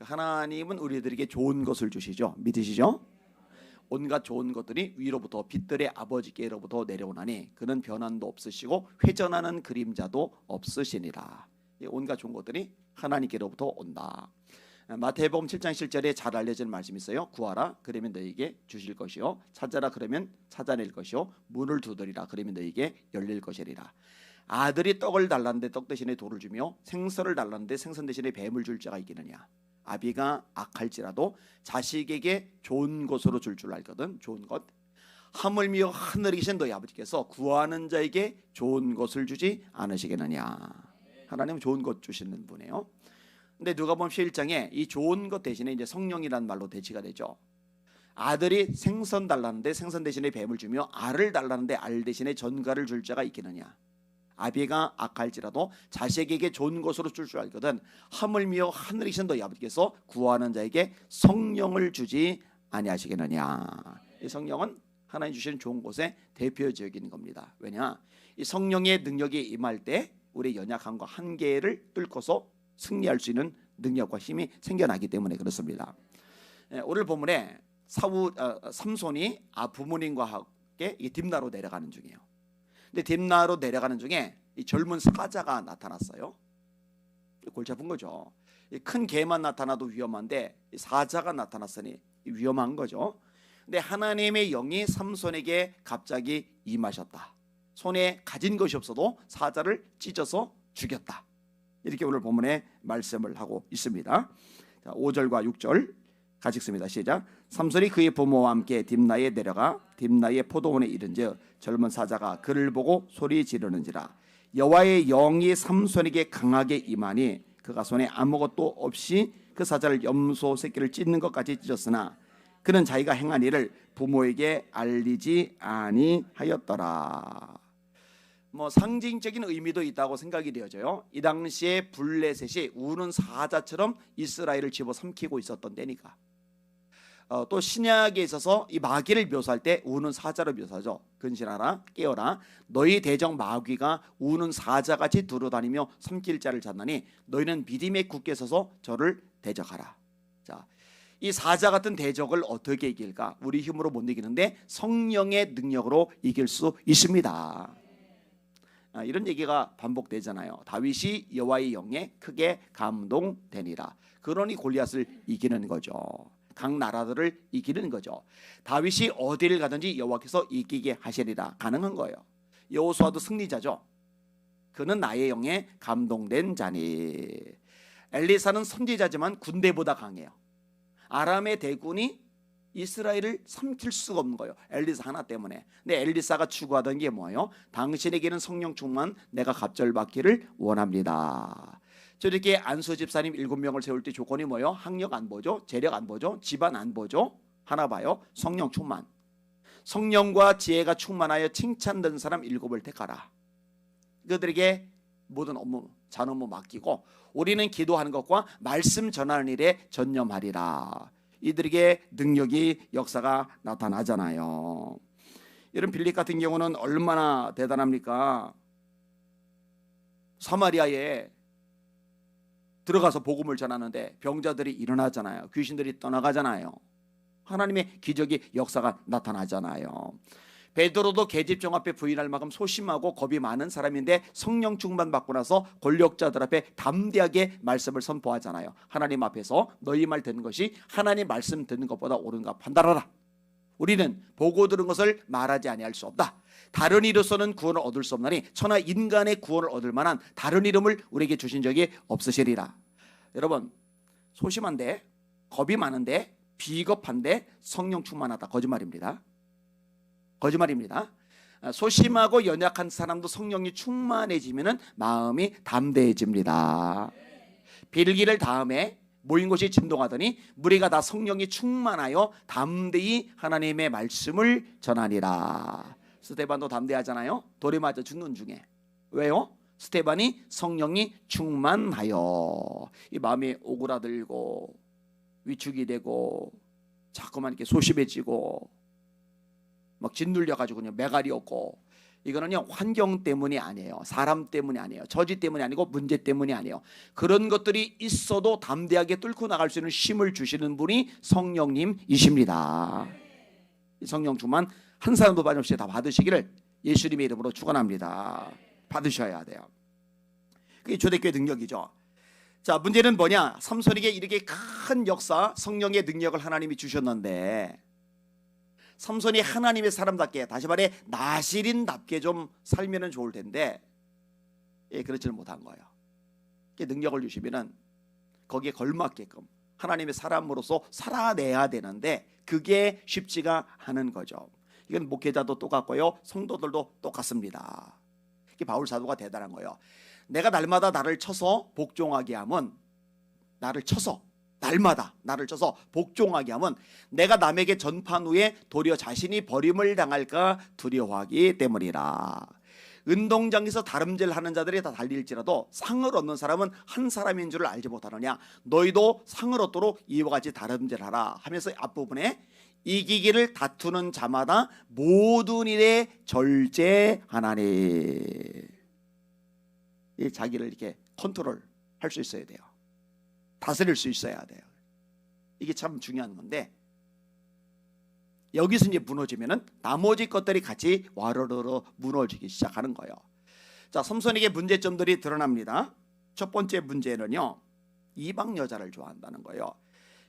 하나님은 우리들에게 좋은 것을 주시죠. 믿으시죠? 온갖 좋은 것들이 위로부터 빛들의 아버지께로부터 내려오나니 그는 변함도 없으시고 회전하는 그림자도 없으시니라. 온갖 좋은 것들이 하나님께로부터 온다. 마태복음 7장 7절에 잘 알려진 말씀이 있어요. 구하라 그러면 너희에게 주실 것이요 찾아라 그러면 찾아낼 것이요 문을 두드리라 그러면 너희에게 열릴 것이리라. 아들이 떡을 달랐는데 떡 대신에 돌을 주며 생선을 달랐는데 생선 대신에 뱀을 줄 자가 있겠느냐. 아비가 악할지라도 자식에게 좋은 것으로 줄 알거든. 좋은 것. 하물며 하늘에 계신 너희 아버지께서 구하는 자에게 좋은 것을 주지 않으시겠느냐. 하나님은 좋은 것 주시는 분이에요. 근데 누가복음 11장에 이 좋은 것 대신에 이제 성령이라는 말로 대치가 되죠. 아들이 생선 달라는데 생선 대신에 뱀을 주며 알을 달라는데 알 대신에 전갈을 줄 자가 있겠느냐. 아비가 악할지라도 자식에게 좋은 것으로 줄 알거든. 하물며 하늘에 계신 너희 아버지께서 구하는 자에게 성령을 주지 아니하시겠느냐. 이 성령은 하나님 주시는 좋은 것의 대표적인 겁니다. 왜냐? 이 성령의 능력이 임할 때 우리의 연약함과 한계를 뚫고서 승리할 수 있는 능력과 힘이 생겨나기 때문에 그렇습니다. 오늘 본문에 삼손이 부모님과 함께 딥나로 내려가는 중이에요. 근데 딥나로 내려가는 중에 이 젊은 사자가 나타났어요. 골치 아픈 거죠. 큰 개만 나타나도 위험한데 사자가 나타났으니 위험한 거죠. 근데 하나님의 영이 삼손에게 갑자기 임하셨다. 손에 가진 것이 없어도 사자를 찢어서 죽였다. 이렇게 오늘 본문에 말씀을 하고 있습니다. 자, 5절과 6절 같이 읽습니다. 시작. 삼손이 그의 부모와 함께 딥나에 내려가 딥나의 포도원에 이른즉 젊은 사자가 그를 보고 소리 지르는지라. 여호와의 영이 삼손에게 강하게 임하니 그가 손에 아무것도 없이 그 사자를 염소 새끼를 찢는 것까지 찢었으나 그는 자기가 행한 일을 부모에게 알리지 아니하였더라. 상징적인 의미도 있다고 생각이 되어져요. 이 당시에 블레셋이 우는 사자처럼 이스라엘을 집어삼키고 있었던 때니까. 또 신약에 있어서 이 마귀를 묘사할 때 우는 사자로 묘사하죠. 근신하라 깨어라 너희 대적 마귀가 우는 사자같이 두루다니며 삼킬 자를 찾나니 너희는 믿음에 굳게 서서 저를 대적하라. 자, 이 사자 같은 대적을 어떻게 이길까? 우리 힘으로 못 이기는데 성령의 능력으로 이길 수 있습니다. 이런 얘기가 반복되잖아요. 다윗이 여호와의 영에 크게 감동되니라. 그러니 골리앗을 이기는 거죠. 각 나라들을 이기는 거죠. 다윗이 어디를 가든지 여호와께서 이기게 하시리라. 가능한 거예요. 여호수아도 승리자죠. 그는 나의 영에 감동된 자니. 엘리사는 선지자지만 군대보다 강해요. 아람의 대군이 이스라엘을 삼킬 수가 없는 거예요. 엘리사 하나 때문에. 근데 엘리사가 추구하던 게 뭐예요? 당신에게는 성령 충만 내가 갑절받기를 원합니다. 저렇게 안수 집사님 7명을 세울 때 조건이 뭐예요? 학력 안 보죠? 재력 안 보죠? 집안 안 보죠? 하나 봐요. 성령 충만. 성령과 지혜가 충만하여 칭찬된 사람 7을 택하라. 그들에게 모든 업무, 잔업무 맡기고 우리는 기도하는 것과 말씀 전하는 일에 전념하리라. 이들에게 능력이 역사가 나타나잖아요. 이런 빌립 같은 경우는 얼마나 대단합니까? 사마리아에 들어가서 복음을 전하는데 병자들이 일어나잖아요. 귀신들이 떠나가잖아요. 하나님의 기적이 역사가 나타나잖아요. 베드로도 계집종 앞에 부인할 만큼 소심하고 겁이 많은 사람인데 성령 충만 받고 나서 권력자들 앞에 담대하게 말씀을 선포하잖아요. 하나님 앞에서 너희 말 듣는 것이 하나님 말씀 듣는 것보다 옳은가 판단하라. 우리는 보고 들은 것을 말하지 아니할 수 없다. 다른 이로서는 구원을 얻을 수 없나니 천하 인간의 구원을 얻을 만한 다른 이름을 우리에게 주신 적이 없으시리라. 여러분, 소심한데 겁이 많은데 비겁한데 성령 충만하다. 거짓말입니다. 거짓말입니다. 소심하고 연약한 사람도 성령이 충만해지면 마음이 담대해집니다. 빌기를 다음에 모인 곳이 진동하더니 무리가 다 성령이 충만하여 담대히 하나님의 말씀을 전하니라. 스테반도 담대하잖아요. 돌에 맞아 죽는 중에. 왜요? 스테반이 성령이 충만하여 이 마음이 오그라들고 위축이 되고 자꾸만 이렇게 소심해지고 막 짓눌려 가지고 그냥 매갈이 없고 이거는요 환경 때문이 아니에요. 사람 때문이 아니에요. 저지 때문이 아니고 문제 때문이 아니에요. 그런 것들이 있어도 담대하게 뚫고 나갈 수 있는 힘을 주시는 분이 성령님이십니다. 성령 충만 한 사람도 빠짐없이 다 받으시기를 예수님의 이름으로 축원합니다. 받으셔야 돼요. 그게 초대교회 능력이죠. 자, 문제는 뭐냐? 삼손에게 이렇게 큰 역사, 성령의 능력을 하나님이 주셨는데 삼손이 하나님의 사람답게, 다시 말해 나실인답게 좀 살면 좋을 텐데 그렇지는 못한 거예요. 능력을 주시면은 거기에 걸맞게끔 하나님의 사람으로서 살아내야 되는데 그게 쉽지가 않은 거죠. 이건 목회자도 똑같고요, 성도들도 똑같습니다. 이게 바울 사도가 대단한 거예요. 내가 날마다 나를 쳐서 복종하게 하면, 나를 쳐서 날마다 나를 쳐서 복종하게 하면 내가 남에게 전판 후에 도리어 자신이 버림을 당할까 두려워하기 때문이라. 운동장에서 다름질하는 자들이 다 달릴지라도 상을 얻는 사람은 한 사람인 줄을 알지 못하느냐. 너희도 상을 얻도록 이와 같이 다름질하라 하면서 앞부분에 이기기를 다투는 자마다 모든 일에 절제하나니. 자기를 이렇게 컨트롤 할 수 있어야 돼요. 다스릴 수 있어야 돼요. 이게 참 중요한 건데 여기서 이제 무너지면은 나머지 것들이 같이 와르르 무너지기 시작하는 거예요. 자, 삼손에게 문제점들이 드러납니다. 첫 번째 문제는요, 이방 여자를 좋아한다는 거예요.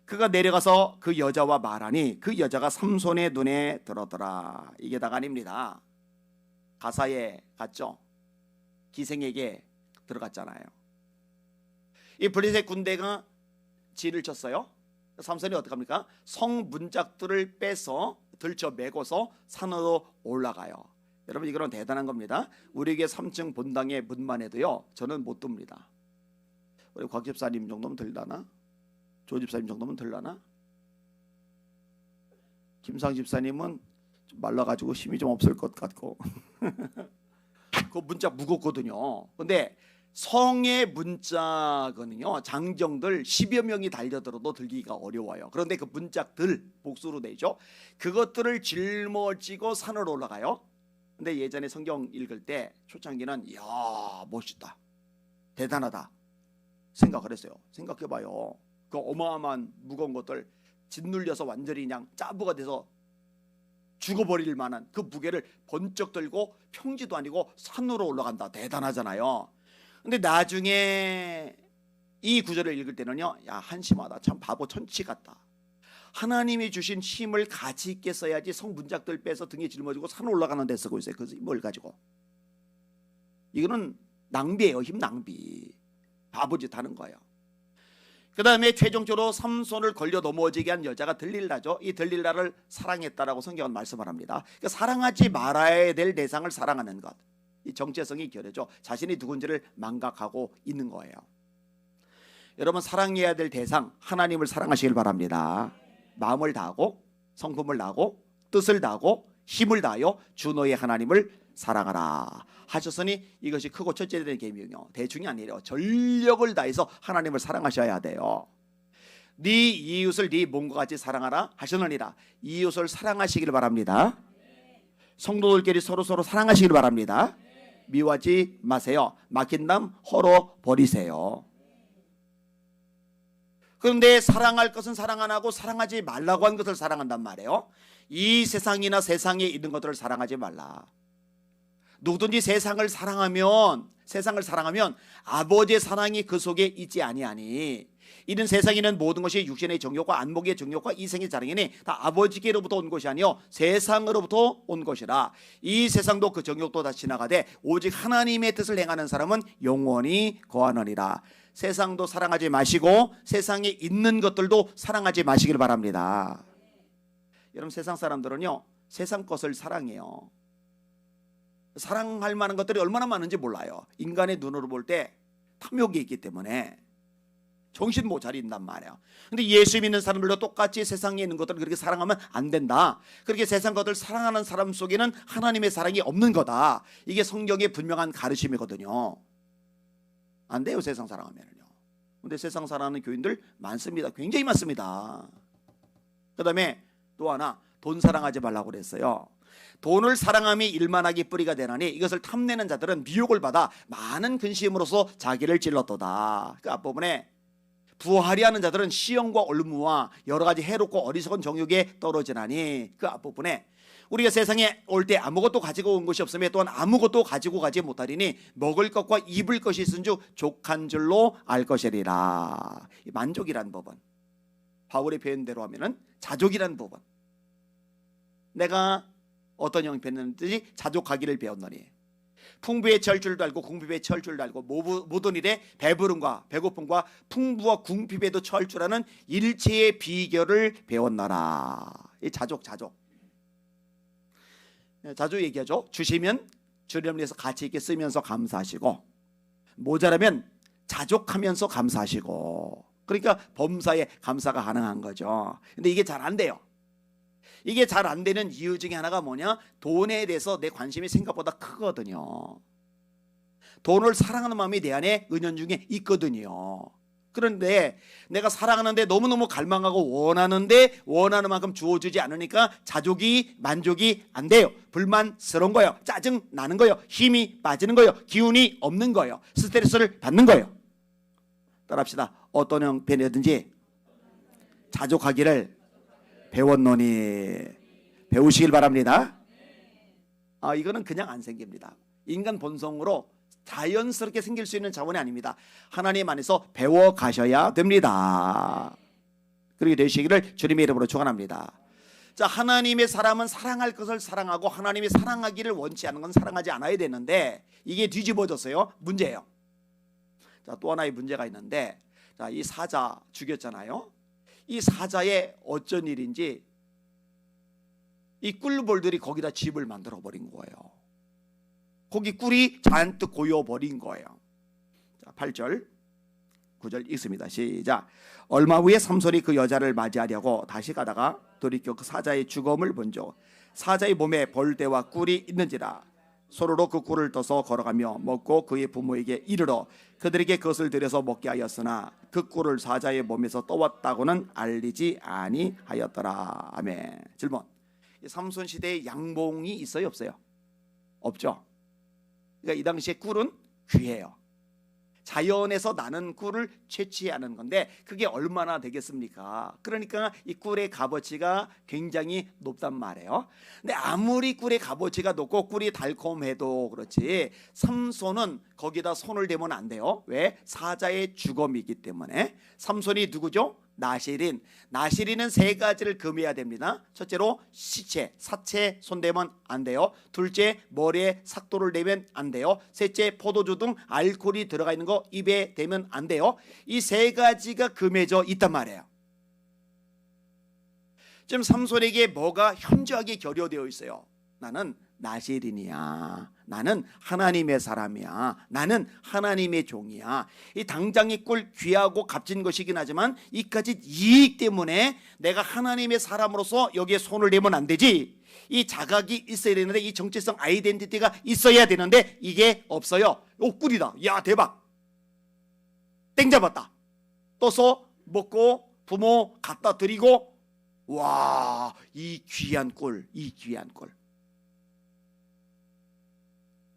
그가 내려가서 그 여자와 말하니 그 여자가 삼손의 눈에 들어더라. 이게 다가 아닙니다. 가사에 갔죠. 기생에게 들어갔잖아요. 이 블레셋 군대가 진을 쳤어요. 삼손이 어떻게 합니까? 성 문짝들을 빼서 들쳐 메고서 산으로 올라가요. 여러분, 이거는 대단한 겁니다. 우리에게 3층 본당의 문만 해도요 저는 못 듭니다. 우리 곽 집사님 정도면 들라나? 조 집사님 정도면 들라나? 김상 집사님은 좀 말라가지고 힘이 좀 없을 것 같고 그 문짝 무겁거든요. 근데 성의 문짝은요 장정들 10여 명이 달려들어도 들기가 어려워요. 그런데 그 문짝들 복수로 되죠. 그것들을 짊어지고 산으로 올라가요. 근데 예전에 성경 읽을 때 초창기는 이야 멋있다, 대단하다 생각을 했어요. 생각해봐요. 그 어마어마한 무거운 것들 짓눌려서 완전히 그냥 짜부가 돼서 죽어버릴 만한 그 무게를 번쩍 들고 평지도 아니고 산으로 올라간다. 대단하잖아요. 근데 나중에 이 구절을 읽을 때는요, 야 한심하다, 참 바보 천치 같다. 하나님이 주신 힘을 가치 있게 써야지 성 문짝들 빼서 등에 짊어지고 산 올라가는 데 쓰고 있어요. 그 힘을 가지고. 이거는 낭비예요. 힘 낭비. 바보짓 하는 거예요. 그 다음에 최종적으로 삼손을 걸려 넘어지게 한 여자가 들릴라죠. 이 들릴라를 사랑했다라고 성경은 말씀을 합니다. 그러니까 사랑하지 말아야 될 대상을 사랑하는 것, 이 정체성이 결여져 자신이 누군지를 망각하고 있는 거예요. 여러분, 사랑해야 될 대상 하나님을 사랑하시길 바랍니다. 마음을 다하고 성품을 다하고 뜻을 다하고 힘을 다하여 주 너의 하나님을 사랑하라 하셨으니 이것이 크고 첫째 되는 계명이요, 대충이 아니에요. 전력을 다해서 하나님을 사랑하셔야 돼요. 네 이웃을 네 몸과 같이 사랑하라 하셨느니라. 이웃을 사랑하시길 바랍니다. 성도들끼리 서로 사랑하시길 바랍니다. 미워하지 마세요. 막힌 담 헐어 버리세요. 그런데 사랑할 것은 사랑 안 하고 사랑하지 말라고 한 것을 사랑한단 말이에요. 이 세상이나 세상에 있는 것들을 사랑하지 말라. 누구든지 세상을 사랑하면 아버지의 사랑이 그 속에 있지 아니하니 이는 세상에는 모든 것이 육신의 정욕과 안목의 정욕과 이생의 자랑이니 다 아버지께로부터 온 것이 아니요 세상으로부터 온 것이라. 이 세상도 그 정욕도 다 지나가되 오직 하나님의 뜻을 행하는 사람은 영원히 거하느니라. 세상도 사랑하지 마시고 세상에 있는 것들도 사랑하지 마시길 바랍니다. 여러분, 세상 사람들은요 세상 것을 사랑해요. 사랑할 만한 것들이 얼마나 많은지 몰라요. 인간의 눈으로 볼 때 탐욕이 있기 때문에 정신 못 차린단 말이에요. 근데 예수 믿는 사람들도 똑같이 세상에 있는 것들을 그렇게 사랑하면 안 된다. 그렇게 세상 것들을 사랑하는 사람 속에는 하나님의 사랑이 없는 거다. 이게 성경의 분명한 가르침이거든요. 안 돼요, 세상 사랑하면요. 근데 세상 사랑하는 교인들 많습니다. 굉장히 많습니다. 그 다음에 또 하나, 돈 사랑하지 말라고 그랬어요. 돈을 사랑함이 일만하기 뿌리가 되나니 이것을 탐내는 자들은 미혹을 받아 많은 근심으로서 자기를 찔렀도다. 그 앞부분에 부하리 하는 자들은 시험과 올무와 여러 가지 해롭고 어리석은 정욕에 떨어지나니, 그 앞부분에 우리가 세상에 올 때 아무것도 가지고 온 것이 없으며 또한 아무것도 가지고 가지 못하리니 먹을 것과 입을 것이 있은 주 족한 줄로 알 것이리라. 만족이란 법은 바울의 표현대로 하면은 자족이란 법은, 내가 어떤 형이 배웠는지 자족하기를 배웠노니, 풍부에 처할 줄도 알고 궁핍에 처할 줄도 알고 모든 일에 배부름과 배고픔과 풍부와 궁핍에도 처할 줄 아는 일체의 비결을 배웠노라. 이 자족 자주 얘기하죠. 주시면 주님을 위해서 가치 있게 쓰면서 감사하시고, 모자라면 자족하면서 감사하시고, 그러니까 범사에 감사가 가능한 거죠. 근데 이게 잘 안 돼요. 이게 잘 안 되는 이유 중에 하나가 뭐냐? 돈에 대해서 내 관심이 생각보다 크거든요. 돈을 사랑하는 마음이 내 안에 은연중에 있거든요. 그런데 내가 사랑하는데 너무너무 갈망하고 원하는데 원하는 만큼 주어주지 않으니까 만족이 안 돼요. 불만스러운 거예요. 짜증 나는 거예요. 힘이 빠지는 거예요. 기운이 없는 거예요. 스트레스를 받는 거예요. 따라합시다. 어떤 형편이든지 자족하기를 배웠노니. 배우시길 바랍니다. 이거는 그냥 안 생깁니다. 인간 본성으로 자연스럽게 생길 수 있는 자원이 아닙니다. 하나님 안에서 배워 가셔야 됩니다. 그렇게 되시기를 주님의 이름으로 축원합니다. 자, 하나님의 사람은 사랑할 것을 사랑하고 하나님이 사랑하기를 원치 않는 건 사랑하지 않아야 되는데, 이게 뒤집어졌어요. 문제예요. 자, 또 하나의 문제가 있는데, 자, 이 사자 죽였잖아요. 이 사자의 어쩐 일인지 이 꿀벌들이 거기다 집을 만들어 버린 거예요. 거기 꿀이 잔뜩 고여버린 거예요. 자, 8절 9절 읽습니다. 시작. 얼마 후에 삼손이 그 여자를 맞이하려고 다시 가다가 돌이켜 그 사자의 죽음을 본즉 사자의 몸에 벌떼와 꿀이 있는지라. 손으로 그 꿀을 떠서 걸어가며 먹고 그의 부모에게 이르러 그들에게 그것을 들여서 먹게 하였으나 그 꿀을 사자의 몸에서 떠왔다고는 알리지 아니하였더라. 아멘. 질문. 삼손 시대에 양봉이 있어요, 없어요? 없죠. 그러니까 이 당시에 꿀은 귀해요. 자연에서 나는 꿀을 채취하는 건데 그게 얼마나 되겠습니까? 그러니까 이 꿀의 값어치가 굉장히 높단 말이에요. 근데 아무리 꿀의 값어치가 높고 꿀이 달콤해도 그렇지, 삼손은 거기다 손을 대면 안 돼요. 왜? 사자의 주검이기 때문에. 삼손이 누구죠? 나시린은 세 가지를 금해야 됩니다. 첫째로 시체, 사체 손대면 안 돼요. 둘째, 머리에 삭도를 대면 안 돼요. 셋째, 포도주 등 알코올이 들어가 있는 거 입에 대면 안 돼요. 이 세 가지가 금해져 있단 말이에요. 지금 삼손에게 뭐가 현저하게 결여되어 있어요. 나는 나시린이야. 나는 하나님의 사람이야. 나는 하나님의 종이야. 이 당장의 꿀 귀하고 값진 것이긴 하지만 이까지 이익 때문에 내가 하나님의 사람으로서 여기에 손을 대면 안 되지. 이 자각이 있어야 되는데, 이 정체성 아이덴티티가 있어야 되는데 이게 없어요. 꿀이다. 야, 대박. 땡 잡았다. 떠서 먹고 부모 갖다 드리고, 와, 이 귀한 꿀.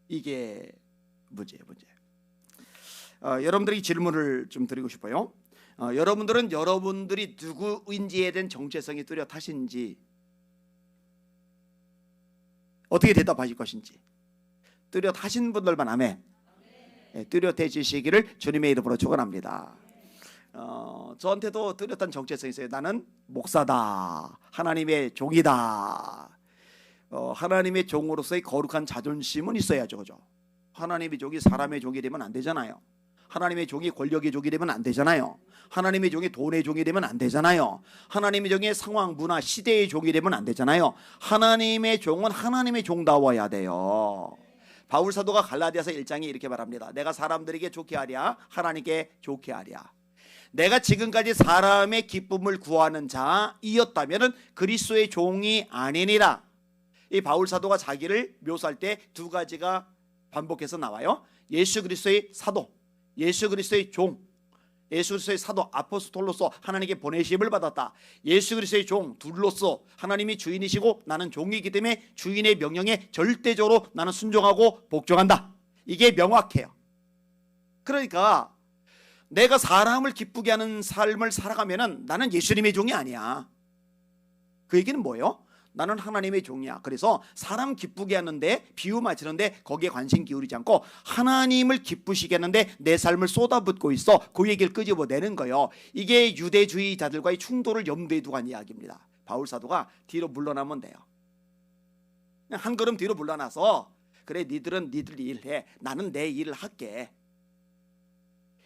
이게 문제예요, 문제. 여러분들이 질문을 좀 드리고 싶어요. 여러분들은 여러분들이 누구인지에 대한 정체성이 뚜렷하신지, 어떻게 대답하실 것인지. 뚜렷하신 분들만 아멘. 네, 뚜렷해지시기를 주님의 이름으로 축원합니다. 저한테도 뚜렷한 정체성이 있어요. 나는 목사다. 하나님의 종이다. 하나님의 종으로서의 거룩한 자존심은 있어야죠, 그죠? 하나님의 종이 사람의 종이 되면 안 되잖아요. 하나님의 종이 권력의 종이 되면 안 되잖아요. 하나님의 종이 돈의 종이 되면 안 되잖아요. 하나님의 종이 상황, 문화, 시대의 종이 되면 안 되잖아요. 하나님의 종은 하나님의 종다워야 돼요. 바울 사도가 갈라디아서 1장에 이렇게 말합니다. 내가 사람들에게 좋게 하랴, 하나님께 좋게 하랴. 내가 지금까지 사람의 기쁨을 구하는 자이었다면 그리스도의 종이 아니니라. 이 바울 사도가 자기를 묘사할 때 두 가지가 반복해서 나와요. 예수 그리스도의 사도, 예수 그리스도의 종. 예수 그리스도의 사도 아포스톨로서 하나님께 보내심을 받았다. 예수 그리스도의 종 둘로서 하나님이 주인이시고 나는 종이기 때문에 주인의 명령에 절대적으로 나는 순종하고 복종한다. 이게 명확해요. 그러니까 내가 사람을 기쁘게 하는 삶을 살아가면은 나는 예수님의 종이 아니야. 그 얘기는 뭐예요? 나는 하나님의 종이야. 그래서 사람 기쁘게 하는데, 비유 맞추는데 거기에 관심 기울이지 않고 하나님을 기쁘시게 하는데 내 삶을 쏟아붓고 있어. 그 얘기를 끄집어내는 거예요. 이게 유대주의자들과의 충돌을 염두에 두고 한 이야기입니다. 바울 사도가 뒤로 물러나면 돼요. 그냥 한 걸음 뒤로 물러나서 그래, 니들은 니들 일해, 나는 내 일을 할게,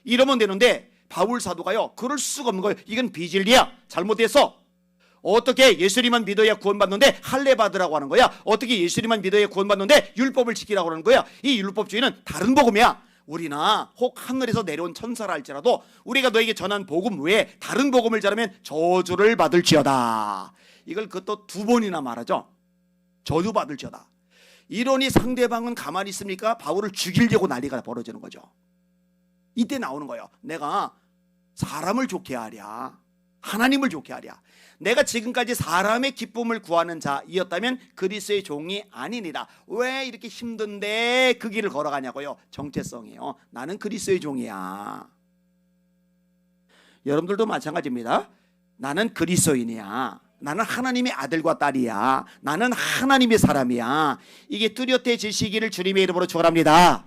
이러면 되는데 바울 사도가요 그럴 수가 없는 거예요. 이건 비진리야. 잘못됐어. 어떻게 예수님만 믿어야 구원받는데 할례 받으라고 하는 거야? 어떻게 예수님만 믿어야 구원받는데 율법을 지키라고 하는 거야? 이 율법주의는 다른 복음이야. 우리나 혹 하늘에서 내려온 천사라 할지라도 우리가 너에게 전한 복음 외에 다른 복음을 전하면 저주를 받을지어다. 이걸 그것도 두 번이나 말하죠. 저주 받을지어다. 이러니 상대방은 가만히 있습니까? 바울을 죽이려고 난리가 벌어지는 거죠. 이때 나오는 거예요. 내가 사람을 좋게 하랴, 하나님을 좋게 하랴. 내가 지금까지 사람의 기쁨을 구하는 자이었다면 그리스도의 종이 아니니라. 왜 이렇게 힘든데 그 길을 걸어가냐고요? 정체성이에요. 나는 그리스도의 종이야. 여러분들도 마찬가지입니다. 나는 그리스도인이야. 나는 하나님의 아들과 딸이야. 나는 하나님의 사람이야. 이게 뚜렷해지시기를 주님의 이름으로 축원합니다.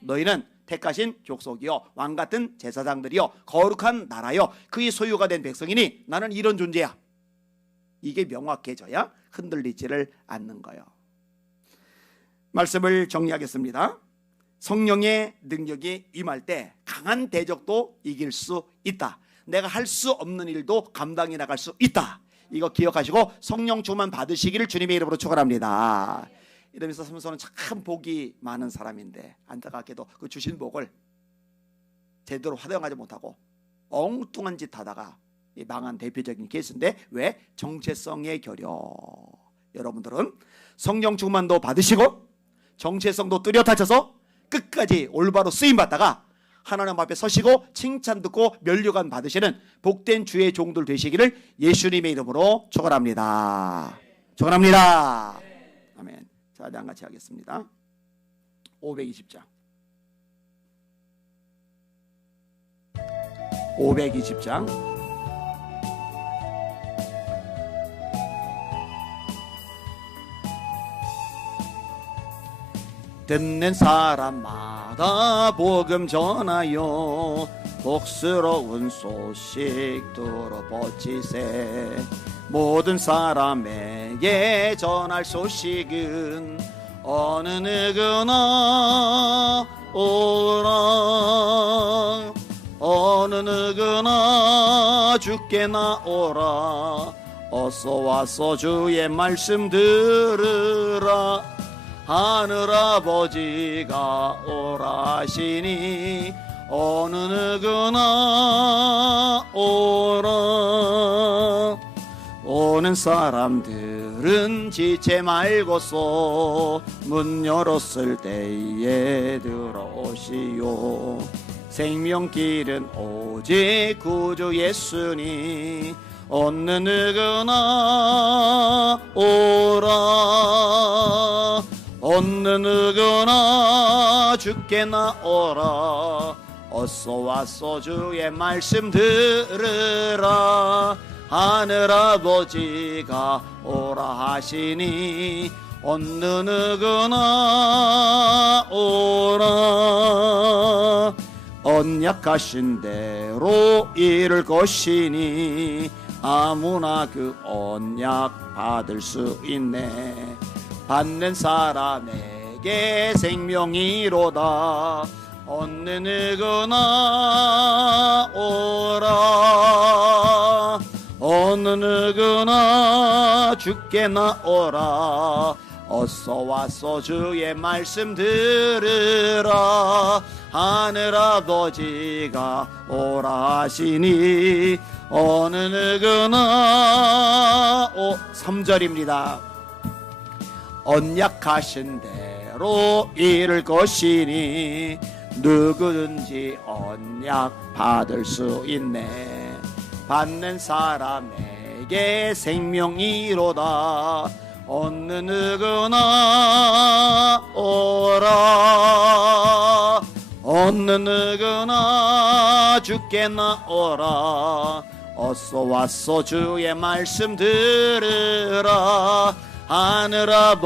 너희는 택하신 족속이요 왕같은 제사장들이요 거룩한 나라요 그의 소유가 된 백성이니 나는 이런 존재야. 이게 명확해져야 흔들리지를 않는 거예요. 말씀을 정리하겠습니다. 성령의 능력이 임할 때 강한 대적도 이길 수 있다. 내가 할 수 없는 일도 감당해 나갈 수 있다. 이거 기억하시고 성령 충만 받으시기를 주님의 이름으로 축원합니다. 이러면서 삼손은 참 복이 많은 사람인데 안타깝게도 그 주신 복을 제대로 활용하지 못하고 엉뚱한 짓 하다가 망한 대표적인 케이스인데, 왜? 정체성의 결여. 여러분들은 성령 충만도 받으시고 정체성도 뚜렷하셔서 끝까지 올바로 쓰임받다가 하나님 앞에 서시고 칭찬 듣고 면류관 받으시는 복된 주의 종들 되시기를 예수님의 이름으로 축원합니다. 축원합니다. 아멘. 자, 다 같이 하겠습니다. 520장 520장 듣는 사람마다 복음 전하여 복스러운 소식 들어보치세. 모든 사람에게 전할 소식은 어느 누구나 오라. 어느 누구나 주께 나오라. 어서 와서 주의 말씀 들으라. 하늘아버지가 오라 하시니 어느 누구나 오라. 오는 사람들은 지체 말고서 문 열었을 때에 들어오시오. 생명길은 오직 구주 예수니 어느 누구나 오라. 어느 누구나 주께 나오라. 어서 와서 주의 말씀 들으라. 하늘아버지가 오라 하시니 어느 누구나 오라. 언약하신 대로 이룰 것이니 아무나 그 언약 받을 수 있네. 받는 사람에게 생명이로다. 어느 누구나 오라. 어느 누구나 주께 나오라. 어서 와서 주의 말씀 들으라. 하늘아버지가 오라 하시니 어느 누구나 3절입니다. 언약하신 대로 이룰 것이니 누구든지 언약 받을 수 있네. 받는 사람에게 생명이로다. 어느 누구나 오라. 어느 누구나 주께 나오라. 어서 와서 주의 말씀 들으라. 하늘아버지가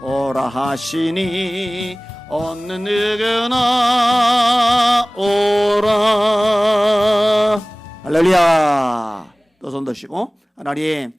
오라 하시니 어느 누구나 오라. 할렐루야. 또 손 드시고, 하나님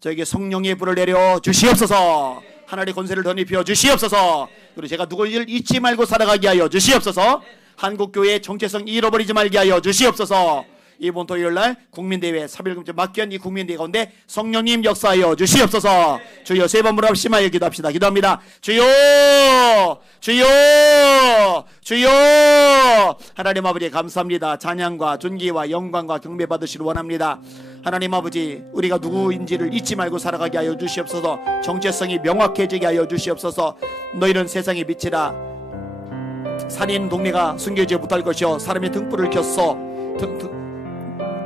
저에게 성령의 불을 내려 주시옵소서. 하나님의 권세를 덧입혀 주시옵소서. 그리고 제가 누구를 잊지 말고 살아가게 하여 주시옵소서. 한국교회의 정체성 잃어버리지 말게 하여 주시옵소서. 이번 토요일날 국민대회 3.1금지 막견 이 국민대회 가운데 성령님 역사하여 주시옵소서. 주여 세 번 물합심하여 기도합시다. 기도합니다. 주여 주여 주여. 하나님 아버지 감사합니다. 찬양과 존귀와 영광과 경배 받으시길 원합니다. 하나님 아버지 우리가 누구인지를 잊지 말고 살아가게 하여 주시옵소서. 정체성이 명확해지게 하여 주시옵소서. 너희는 세상의 빛이라. 산인 동네가 숨겨지지 못할 것이요 사람의 등불을 켰어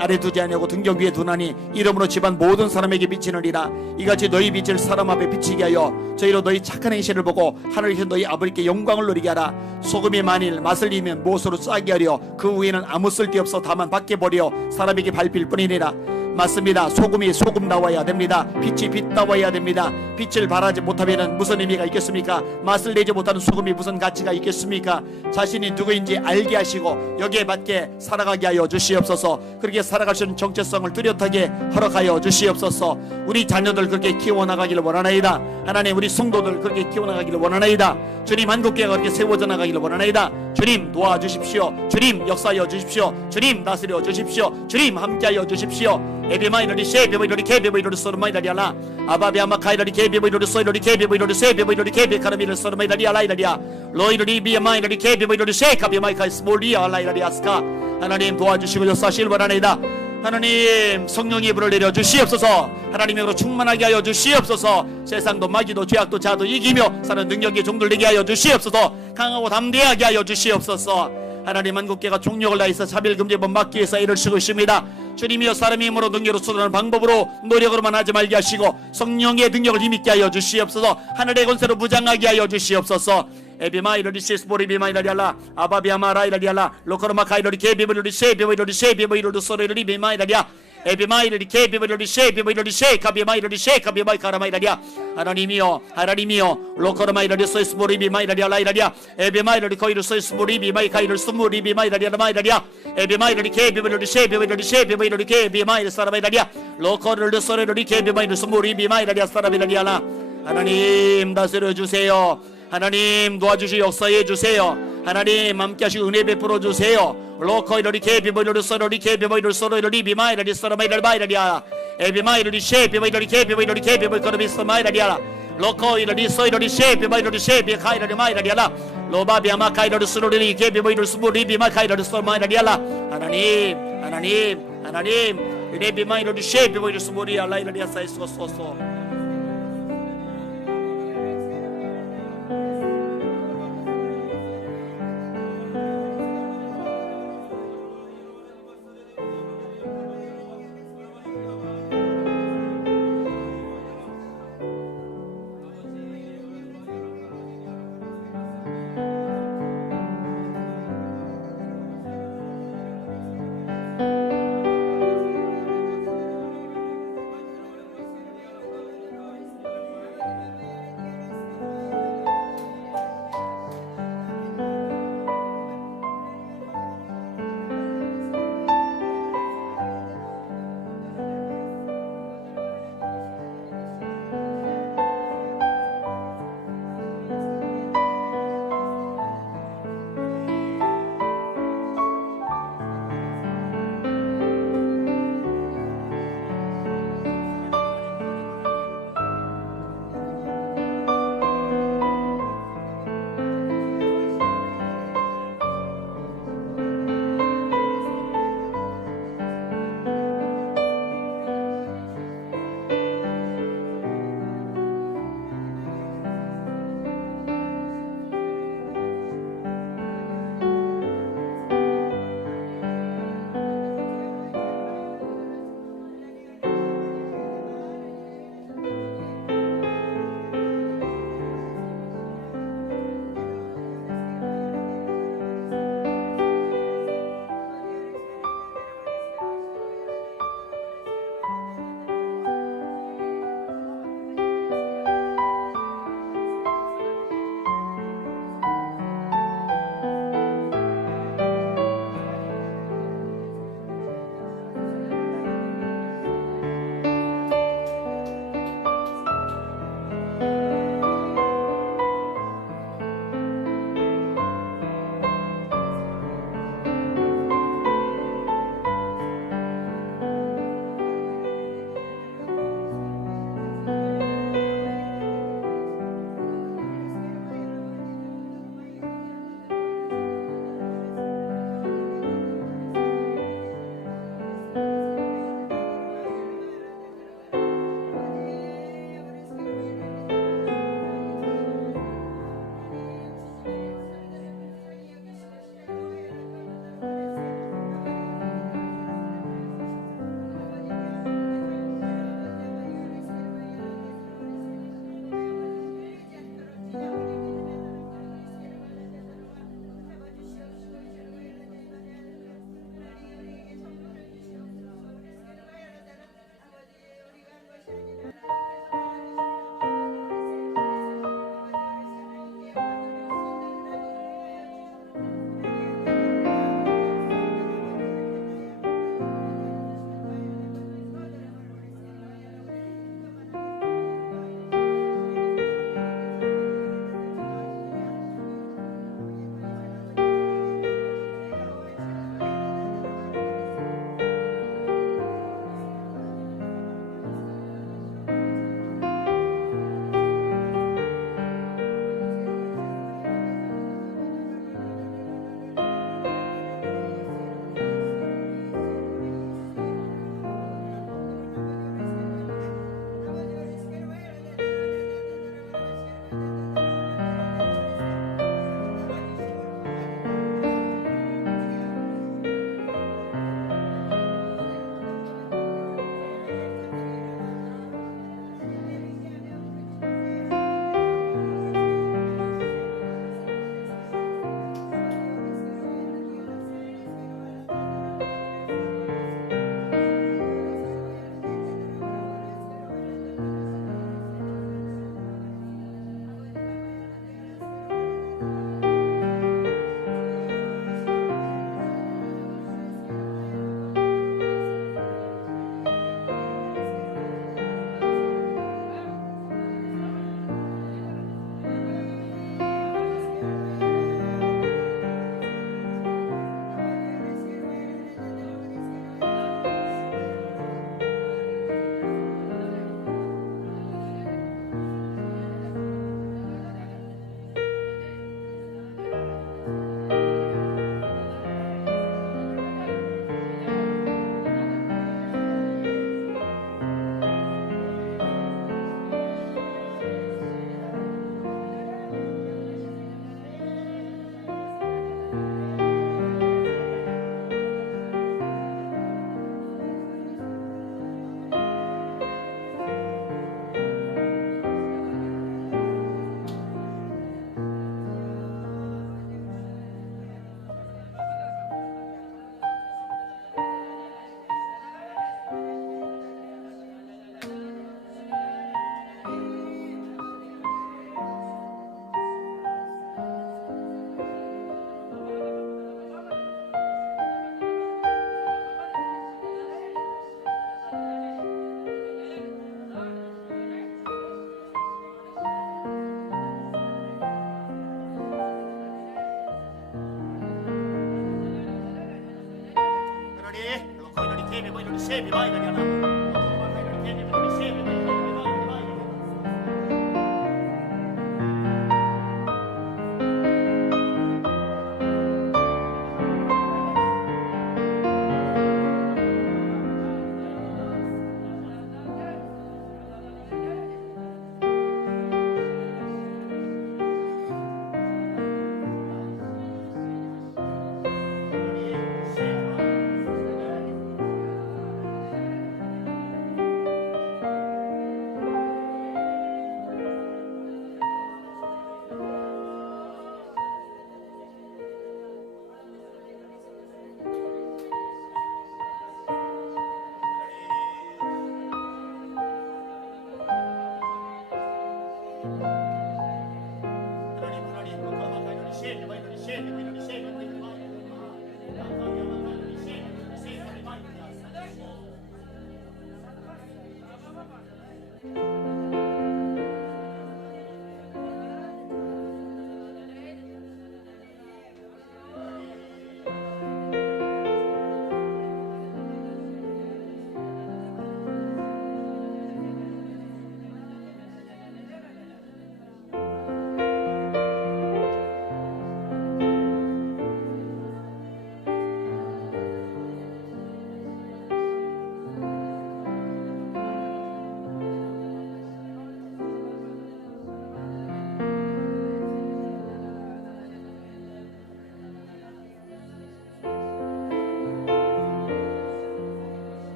아래 두지 아니하고 등경 위에 두나니 이름으로 집안 모든 사람에게 비치느니라. 이같이 너희 빛을 사람 앞에 비치게 하여 저희로 너희 착한 행실을 보고 하늘에서 너희 아버지께 영광을 누리게 하라. 소금이 만일 맛을 잃으면 무엇으로 싸게 하려. 그 위에는 아무 쓸데없어 다만 밖에 버려 사람에게 밟힐 뿐이니라. 맞습니다. 소금이 소금 나와야 됩니다. 빛이 빛 나와야 됩니다. 빛을 발하지 못하면 무슨 의미가 있겠습니까? 맛을 내지 못하는 소금이 무슨 가치가 있겠습니까? 자신이 누구인지 알게 하시고 여기에 맞게 살아가게 하여 주시옵소서. 그렇게 살아갈 수 있는 정체성을 뚜렷하게 허락하여 주시옵소서. 우리 자녀들 그렇게 키워나가기를 원하나이다. 하나님 우리 성도들 그렇게 키워나가기를 원하나이다. 주님 한국교회가 그렇게 세워져 나가기를 원하나이다. 주님 도와주십시오. 주님 역사하여 주십시오. 주님 다스려 주십시오. 주님 함께하여 주십시오. 에비마이너리 셰비마이너리 케비마이너리 소르마이너리 알라 아바비아마카이너리 케비마이너리 소이너리 케비마이너리 세비마이너리 케비카라미를 소르마이너리 알라이너리야 로이너리 비아마이너리 케비마이너리 셰카비마이카이 스몰리 알라이너리 아스카. 하나님 도와주시고 역사하실 원하나이다. 하나님 성령의 불을 내려 주시옵소서. 하나님으로 충만하게 하여 주시옵소서. 세상도 마귀도 죄악도 자도 이기며 사는 능력의 종들 되게 하여 주시옵소서. 강하고 담대하게 하여 주시옵소서. 하나님 한국교회가 종력을 다해서 차별금지법 막기 위해서 애를 쓰고 있습니다. 주님이여 사람의 힘으로 능력으로 쏟아내는 방법으로 노력으로만 하지 말게 하시고 성령의 능력을 힘있게 하여 주시옵소서. 하늘의 권세로 무장하게 하여 주시옵소서. 에비마이러리 시스보리비마이러리 알라 아바비아마라이러리 알라 로코로마카이러리 케비브리러리 세비브리러리 세비브리러리 소리러리 비마이러리야 에비마이러리 케비브리러리 세비브리러리 세카비마이러리 세카비마이카라마이러리야. 하나님이여 하나님이여 로코로마이러리 소이스보리비마이러리 알라이러리야 에비마이러리 코이르 소이스보리비마이카이르 스무리비마이러리 알라마이러리야 에비마이러리 케비브리러리 세비브리러리 세비브리러리 케비마이르 사라마이러리야 로코르르 소리러리 케비마이르 스무리비마이러리야 사라마이러리 알라. 하나님 다스려 주세요. 하나님 도와주시 역사해 주세요. 하나님 함께하시고 은혜 베풀어 주세요. 로코이러리 케비보이러리 소로리 케비보이러리 소로리 비마이러리 소로마이러리 마이러리야 에비마이러리 셰비보이러리 케비보이러리 케비보이러리 소마이러리야 로코이러리 소이러리 셰비보이러리 셰비카이러리 마이러리야 로바비아마 카이러리 소로리 케비보이러리 스무리 비마카이러리 소마이러리야. 하나님 하나님 하나님 은혜 비마이러리 셰비보이러리 스무리 알라이러리야 사이소소소.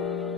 아멘.